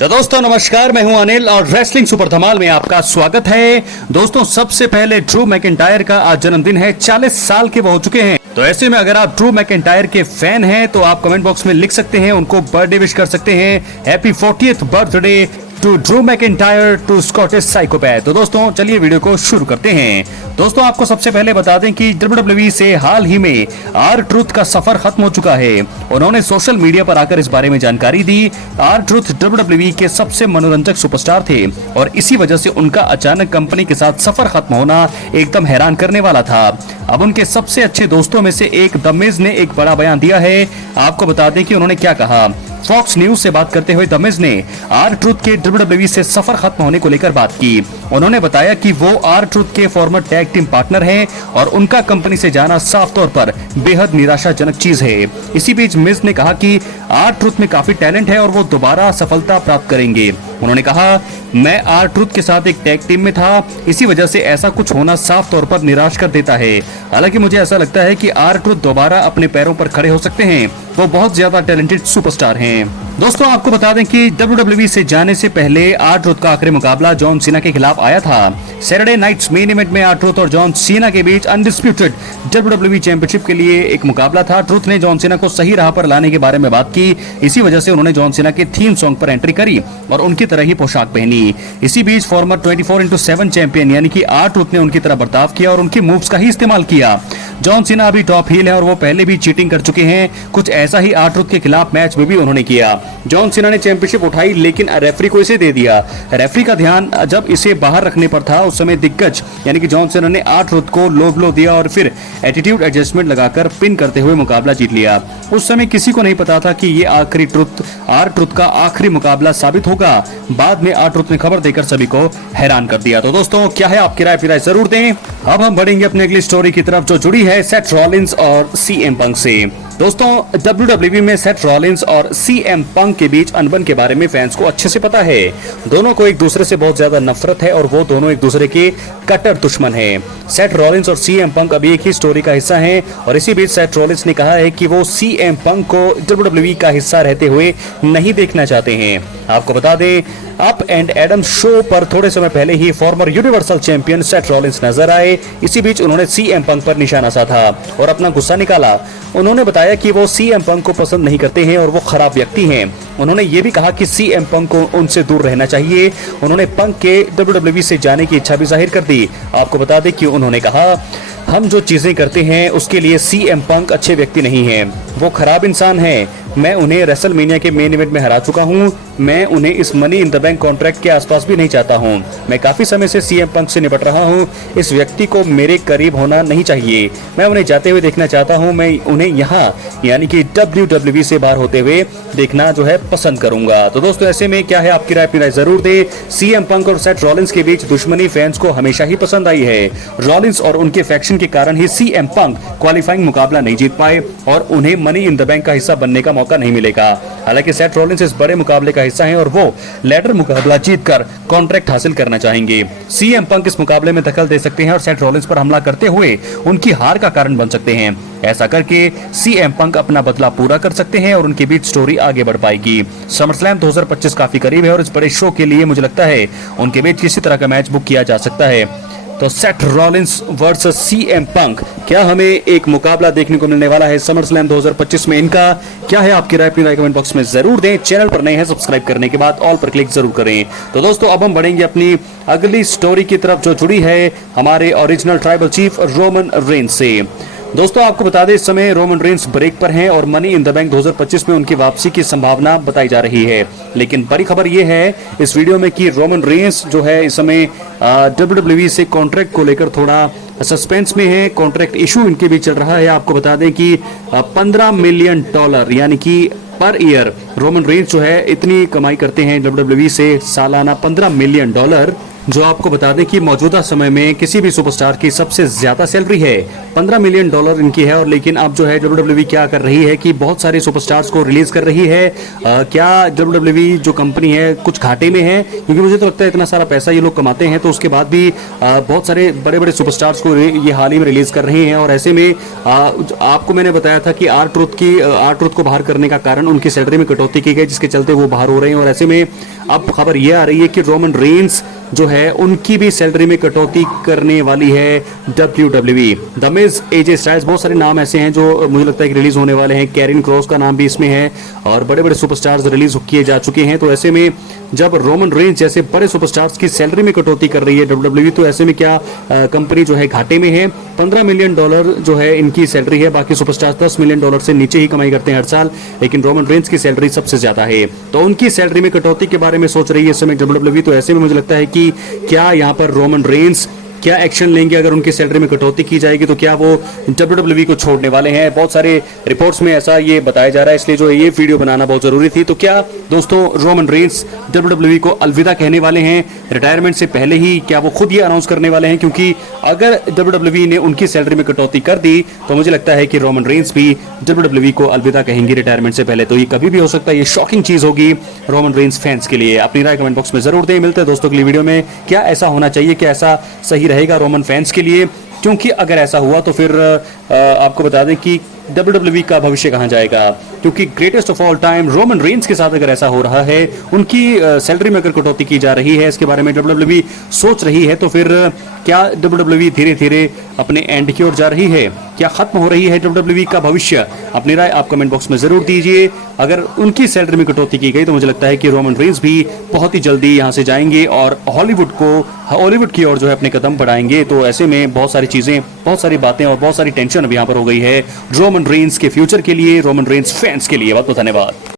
तो दोस्तों नमस्कार, मैं हूं अनिल और रेसलिंग सुपर धमाल में आपका स्वागत है। दोस्तों सबसे पहले ड्रू मैकिंटायर का आज जन्मदिन है, 40 साल के वो हो चुके हैं। तो ऐसे में अगर आप ड्रू मैकिंटायर के फैन हैं तो आप कमेंट बॉक्स में लिख सकते हैं, उनको बर्थडे विश कर सकते हैं। Happy 40th birthday to Drew McIntyre to Scottish psychopath. तो दोस्तों चलिए वीडियो को शुरू करते हैं। दोस्तों आपको सबसे पहले बता दें कि WWE से हाल ही में R-Truth का सफर खत्म हो चुका है। उन्होंने सोशल मीडिया पर आकर इस बारे में जानकारी दी। R-Truth WWE के सबसे मनोरंजक सुपरस्टार थे और इसी वजह से उनका अचानक कंपनी के साथ सफर खत्म होना एकदम हैरान करने वाला था। अब उनके सबसे अच्छे दोस्तों में से एक द मिज ने एक बड़ा बयान दिया है। आपको बता दें कि उन्होंने क्या कहा। फॉक्स न्यूज से बात करते हुए द मिज ने R-Truth के WWE से सफर खत्म होने को लेकर बात की। उन्होंने बताया कि वो R-Truth के फॉर्मर टैग टीम पार्टनर हैं और उनका कंपनी से जाना साफ तौर पर बेहद निराशाजनक चीज है। इसी बीच मिज ने कहा कि R-Truth में काफी टैलेंट है और वो दोबारा सफलता प्राप्त करेंगे। उन्होंने कहा, मैं R-Truth के साथ एक टैग टीम में था, इसी वजह से ऐसा कुछ होना साफ तौर पर निराश कर देता है। हालांकि मुझे ऐसा लगता है कि R-Truth दोबारा अपने पैरों पर खड़े हो सकते हैं। वो बहुत ज्यादा टैलेंटेड सुपरस्टार हैं। दोस्तों आपको बता दें कि WWE से जाने से पहले R-Truth का आखिरी मुकाबला जॉन सीना के खिलाफ आया था। सैटरडे नाइट्स मेन इवेंट में R-Truth और जॉन सीना के बीच अनडिस्प्यूटेड WWE चैंपियनशिप के लिए एक मुकाबला था। ट्रुथ ने जॉन सीना को सही राह पर लाने के बारे में बात की। इसी वजह से उन्होंने जॉन सीना के थीम सॉन्ग पर एंट्री करी और उनकी तरह ही पोशाक पहनी। इसी बीच फॉर्मर 24x7 चैंपियन यानी कि R-Truth ने उनकी तरह बर्ताव किया और उनकी मूव्स का ही इस्तेमाल किया। जॉन सीना अभी टॉप हील है और वो पहले भी चीटिंग कर चुके हैं। कुछ ऐसा ही R-Truth के खिलाफ मैच में भी उन्होंने किया। जॉन सीना ने चैंपियनशिप उठाई लेकिन रेफरी को इसे दे दिया। रेफरी का ध्यान जब इसे बाहर रखने पर था उस समय दिग्गज यानी कि जॉन सीना ने R-Truth को लो ब्लो दिया और फिर एटीट्यूड एडजस्टमेंट लगाकर पिन करते हुए मुकाबला जीत लिया। उस समय किसी को नहीं पता था कि ये आखिरी R-Truth का आखिरी मुकाबला साबित होगा। बाद में R-Truth ने खबर देकर सभी को हैरान कर दिया। तो दोस्तों क्या है आपकी राय जरूर दें। अब हम बढ़ेंगे अपने अगली स्टोरी की तरफ जो जुड़ी है सेथ रॉलिंस और CM पंक से। दोस्तों WWE में सेथ रॉलिंस और CM पंक के बीच अनबन के बारे में फैंस को अच्छे से पता है। दोनों को एक दूसरे से बहुत ज्यादा नफरत है और वो दोनों एक दूसरे के कट्टर दुश्मन हैं। सेथ रॉलिंस और CM पंक अभी एक ही स्टोरी का हिस्सा हैं और इसी बीच सेथ रॉलिंस ने कहा है कि वो CM पंक को WWE का हिस्सा रहते हुए नहीं देखना चाहते हैं। आपको बता दें अप एंड एडम शो पर थोड़े समय पहले ही former universal champion Seth Rollins नजर आए। इसी बीच उन्होंने CM पंक पर निशाना साधा और अपना गुस्सा निकाला। उन्होंने बताया कि वो CM पंक को पसंद नहीं करते हैं और वो खराब व्यक्ति हैं। उन्होंने ये भी कहा कि CM पंक को उनसे दूर रहना चाहिए। उन्होंने पंक के WWE से जाने की इच्छा भी जाहिर कर दी। आपको बता दें कि उन्होंने कहा, हम जो चीजें करते हैं उसके लिए CM पंक अच्छे व्यक्ति नहीं हैं, वो खराब इंसान हैं। मैं उन्हें रेसलमेनिया के मेन इवेंट में हरा चुका हूं। मैं उन्हें इस money in the bank contract के आसपास भी नहीं चाहता हूं। मैं काफी समय से CM पंक से निपट रहा हूं। इस व्यक्ति को मेरे करीब होना नहीं चाहिए। मैं उन्हें जाते हुए देखना चाहता हूं। मैं उन्हें यहाँ यानी कि WWE से बाहर होते हुए देखना जो है पसंद करूंगा। तो दोस्तों ऐसे में क्या है आपकी राय जरूर दे। CM पंक और सेथ रॉलिंस के बीच दुश्मनी फैंस को हमेशा ही पसंद आई है। रॉलिंस और उनके फैक्शन के कारण ही CM पंक क्वालिफाइंग मुकाबला नहीं जीत पाए और उन्हें मनी इन द बैंक का हिस्सा बनने का मौका नहीं मिलेगा। हालांकि सेथ रॉलिंस इस बड़े मुकाबले का हिस्सा हैं और वो लैडर मुकाबला जीतकर कॉन्ट्रैक्ट हासिल करना चाहेंगे। CM पंक इस मुकाबले में दखल दे सकते हैं और सेथ रॉलिंस पर हमला करते हुए उनकी हार का कारण बन सकते हैं। ऐसा करके CM पंक अपना बदला पूरा कर सकते हैं और उनके बीच स्टोरी आगे बढ़ पाएगी। समरस्लैम 2025 काफी करीब है और इस बड़े शो के लिए मुझे लगता है उनके बीच किसी तरह का मैच बुक किया जा सकता है। तो सेथ रॉलिंस वर्सेस CM पंक, क्या हमें एक मुकाबला देखने को मिलने वाला है समरस्लैम 2025 में? इनका क्या है आपकी राय? कमेंट बॉक्स में जरूर दें। चैनल पर नए हैं सब्सक्राइब करने के बाद ऑल पर क्लिक जरूर करें। तो दोस्तों अब हम बढ़ेंगे अपनी अगली स्टोरी की तरफ जो जुड़ी है हमारे original tribal chief Roman Reigns से। दोस्तों आपको बता दें इस समय रोमन रेंस ब्रेक पर हैं और मनी इन द बैंक 2025 में उनकी वापसी की संभावना बताई जा रही है। लेकिन बड़ी खबर यह है इस वीडियो में कि रोमन रेंस जो है इस समय WWE से कॉन्ट्रैक्ट को लेकर थोड़ा सस्पेंस में है। कॉन्ट्रैक्ट इशू इनके बीच चल रहा है। आपको बता दें कि $15 मिलियन यानी कि पर ईयर रोमन रेंस जो है इतनी कमाई करते हैं WWE से सालाना $15 मिलियन। जो आपको बता दें कि मौजूदा समय में किसी भी सुपरस्टार की सबसे ज्यादा सैलरी है, $15 मिलियन इनकी है। और लेकिन अब जो है WWE क्या कर रही है कि बहुत सारे सुपरस्टार्स को रिलीज कर रही है। क्या WWE जो कंपनी है कुछ घाटे में है? क्योंकि मुझे तो लगता है इतना सारा पैसा ये लोग कमाते हैं तो उसके बाद भी बहुत सारे बड़े बड़े सुपरस्टार्स को ये हाल ही में रिलीज कर रहे हैं। और ऐसे में आपको मैंने बताया था कि आर ट्रुथ को बाहर करने का कारण उनकी सैलरी में कटौती की गई, जिसके चलते वो बाहर हो रहे हैं। और ऐसे में अब खबर ये आ रही है कि रोमन रेंस जो है उनकी भी सैलरी में कटौती करने वाली है WWE। The Miz, AJ Styles, बहुत सारे नाम ऐसे हैं जो मुझे लगता है कि रिलीज होने वाले हैं। कैरिन क्रॉस का नाम भी इसमें है और बड़े बड़े सुपरस्टार्स रिलीज किए जा चुके हैं। तो ऐसे में जब रोमन रेंस जैसे बड़े सुपरस्टार्स की सैलरी में कटौती कर रही है WWE, तो ऐसे में क्या कंपनी जो है घाटे में है। $15 मिलियन जो है इनकी सैलरी है। बाकी सुपरस्टार्स $10 मिलियन से नीचे ही कमाई करते हैं हर साल, लेकिन रोमन रेंस की सैलरी सबसे ज्यादा है। तो उनकी सैलरी में कटौती के बारे में सोच रही है इस समय WWE। तो ऐसे में मुझे लगता है कि क्या यहाँ पर रोमन रेंस क्या एक्शन लेंगे? अगर उनकी सैलरी में कटौती की जाएगी तो क्या वो WWE को छोड़ने वाले हैं? बहुत सारे रिपोर्ट्स में ऐसा ये बताया जा रहा है, इसलिए जो ये वीडियो बनाना बहुत जरूरी थी। तो क्या दोस्तों रोमन रेंस WWE को अलविदा कहने वाले हैं रिटायरमेंट से पहले ही? क्या वो खुद ये अनाउंस करने वाले हैं? क्योंकि अगर WWE ने उनकी सैलरी में कटौती कर दी तो मुझे लगता है कि रोमन रेंस भी WWE को अलविदा कहेंगे रिटायरमेंट से पहले। तो ये कभी भी हो सकता है, ये शॉकिंग चीज होगी रोमन रेंस फैंस के लिए। अपनी राय कमेंट बॉक्स में जरूर दें। मिलते हैं दोस्तों अगली वीडियो में। क्या ऐसा होना चाहिए? क्या ऐसा सही रहेगा रोमन फैंस के लिए? क्योंकि अगर ऐसा हुआ तो फिर आपको बता दें कि WWE का भविष्य कहां जाएगा। क्योंकि greatest of all time Roman Reigns के साथ अगर ऐसा हो रहा है, उनकी सैलरी में अगर कटौती की जा रही है, इसके बारे में WWE सोच रही है, तो फिर क्या WWE धीरे धीरे अपने एंड की ओर जा रही है? क्या खत्म हो रही है WWE का भविष्य? अपनी राय आप कमेंट बॉक्स में जरूर दीजिए। अगर उनकी सैलरी में कटौती की गई तो मुझे लगता है कि रोमन रेंस भी बहुत ही जल्दी यहां से जाएंगे और हॉलीवुड की ओर जो है अपने कदम बढ़ाएंगे। तो ऐसे में बहुत सारी चीजें, बहुत सारी बातें और बहुत सारी टेंशन अब यहाँ पर हो गई है रोमन रेंस के फ्यूचर के लिए, रोमन रेंस फैंस के लिए। बहुत बहुत धन्यवाद।